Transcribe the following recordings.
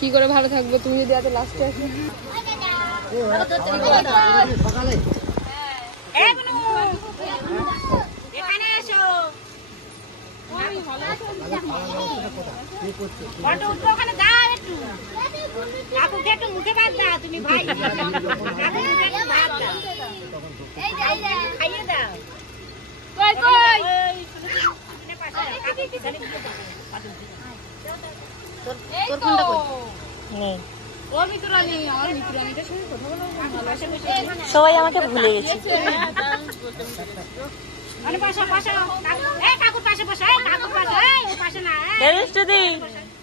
কি করে ভালো থাকবে তুমি যদি এত লাস্টে আসো? সবাই আমাকে ভুলে গেছে।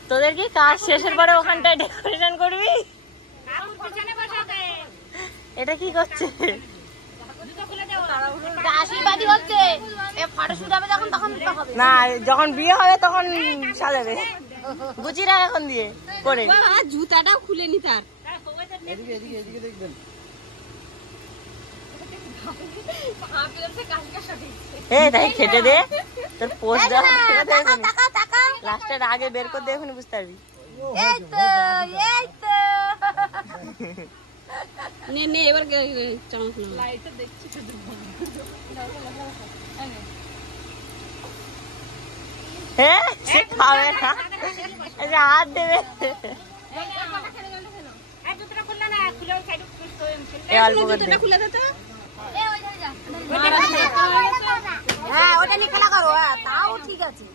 তোদের কি কাজ শেষের পরে ওখানটায় ডেকোরেশন করবি? এটা কি করছে? আশীর্বাদী হচ্ছে ফটোশুট হবে যখন তখন না, যখন বিয়ে হবে তখন সাজাবে। গুচি রাখ এখন দিয়ে করে। জুতাটাও খুলে নি তার। তাই খেটে দে তোর পোস্ট লাস্টের আগে বের করে দে, এখন বুঝতে পারবি। নে এবার চামচ লাইটটা দেখছি সে খাবে না, হাত দেবে। হ্যাঁ ওটা নিয়ে খেলা করো, তাও ঠিক আছে।